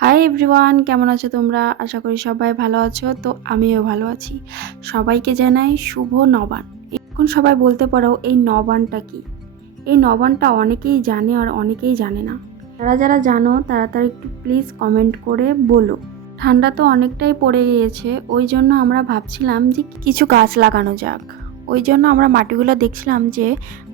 Hi everyone, কেমন আছো তোমরা? আশা করি সবাই ভালো আছো। তো আমিও ভালো আছি। সবাইকে জানাই শুভ নবান্ন। এখন সবাই বলতে পারো এই নবান্নটা কি? এই নবান্নটা অনেকেই জানে আর অনেকেই জানে না। যারা যারা জানো তারা তারা একটু প্লিজ কমেন্ট করে বলো। ঠান্ডা তো অনেকটাই পড়ে গিয়েছে, ওই জন্য আমরা ভাবছিলাম যে কিছু গাছ লাগানো যাক। ওই জন্য আমরা মাটিগুলো দেখছিলাম যে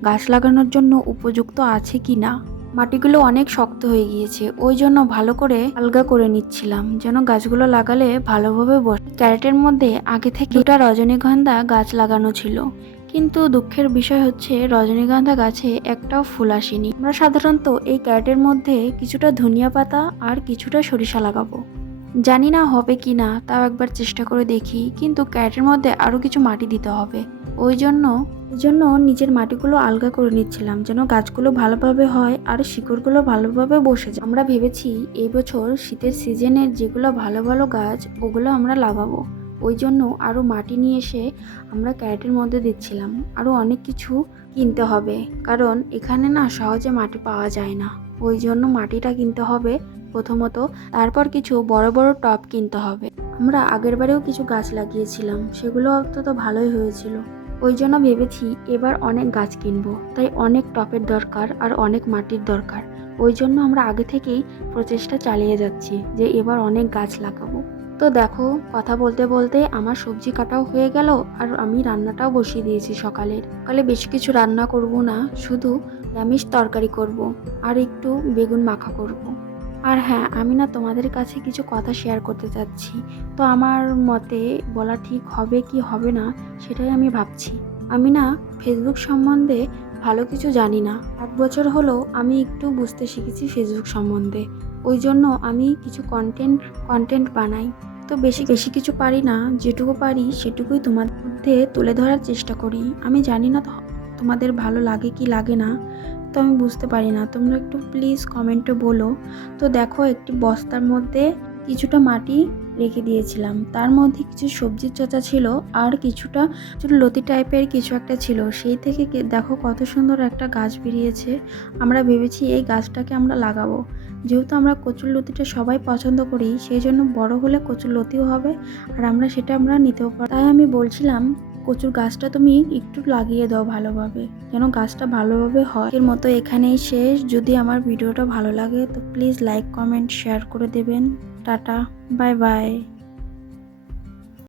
গাছ লাগানোর জন্য উপযুক্ত আছে কি না। মাটিগুলো অনেক শক্ত হয়ে গিয়েছে, ওই জন্য ভালো করে আলগা করে নিচ্ছিলাম যেন গাছগুলো লাগালে ভালোভাবে বসে। ক্যারেটের মধ্যে আগে থেকে দুটো রজনীগন্ধা গাছ লাগানো ছিল, কিন্তু দুঃখের বিষয় হচ্ছে রজনীগন্ধা গাছে একটাও ফুল আসেনি। আমরা সাধারণত এই ক্যারেটের মধ্যে কিছুটা ধনিয়া পাতা আর কিছুটা সরিষা লাগাবো। জানি না হবে কি না, তাও একবার চেষ্টা করে দেখি। কিন্তু ক্যারেটের মধ্যে আরও কিছু মাটি দিতে হবে। ওই জন্য নিচের মাটিগুলো আলগা করে নিচ্ছিলাম যেন গাছগুলো ভালোভাবে হয় আর শিকড়গুলো ভালোভাবে বসে যায়। আমরা ভেবেছি এই বছর শীতের সিজনের যেগুলো ভালো ভালো গাছ ওগুলো আমরা লাগাবো। ওই জন্য আরও মাটি নিয়ে এসে আমরা ক্যারেটের মধ্যে দিচ্ছিলাম। আরও অনেক কিছু কিনতে হবে, কারণ এখানে না সহজে মাটি পাওয়া যায় না। ওই জন্য মাটিটা কিনতে হবে প্রথমত, তারপর কিছু বড় বড় টব কিনতে হবে। আমরা আগেরবারেও কিছু গাছ লাগিয়েছিলাম, সেগুলো অন্তত ভালোই হয়েছিল। ওই জন্য ভেবেছি এবার অনেক গাছ কিনবো, তাই অনেক টবের দরকার আর অনেক মাটির দরকার। ওই জন্য আমরা আগে থেকেই প্রচেষ্টা চালিয়ে যাচ্ছি যে এবার অনেক গাছ লাগাবো। তো দেখো, কথা বলতে বলতে আমার সবজি কাটাও হয়ে গেল আর আমি রান্নাটাও বসিয়ে দিয়েছি। সকালে বেশি কিছু রান্না করব না, শুধু নিরামিষ তরকারি করব আর একটু বেগুন মাখা করব। আর হ্যাঁ, আমি না তোমাদের কাছে কিছু কথা শেয়ার করতে চাচ্ছি। তো আমার মতে বলা ঠিক হবে কি হবে না সেটাই আমি ভাবছি। আমি না ফেসবুক সম্বন্ধে ভালো কিছু জানি না। 1 বছর হলো আমি একটু বুঝতে শিখেছি ফেসবুক সম্বন্ধে। ওই জন্য আমি কিছু কন্টেন্ট বানাই। তো বেশি বেশি কিছু পারি না, যেটুকু পারি সেটুকুই তোমাদের মধ্যে তুলে ধরার চেষ্টা করি। আমি জানি না তোমাদের ভালো লাগে কি লাগে না, তো আমি বুঝতে পারি না। তোমরা একটু প্লিজ কমেন্টে বলো। তো দেখো, একটি বস্তার মধ্যে কিছুটা মাটি রেখে দিয়েছিলাম, তার মধ্যে কিছু সবজির চোচা ছিল আর কিছুটা লতি টাইপের কিছু একটা ছিল। সেই থেকে দেখো কত সুন্দর একটা গাছ বেরিয়েছে। আমরা ভেবেছি এই গাছটাকে আমরা লাগাবো। যেহেতু আমরা কচুর লতিটা সবাই পছন্দ করি, সেই জন্য বড় হলে কচুর লতিও হবে আর আমরা নিতেও পারি। তাই আমি বলছিলাম কচুর গাছটা তুমি একটু লাগিয়ে দাও ভালোভাবে, যেন গাছটা ভালোভাবে হয়। এর মতো এখানেই শেষ। যদি আমার ভিডিওটা ভালো লাগে তো প্লিজ লাইক, কমেন্ট, শেয়ার করে দেবেন। Tata, bye bye.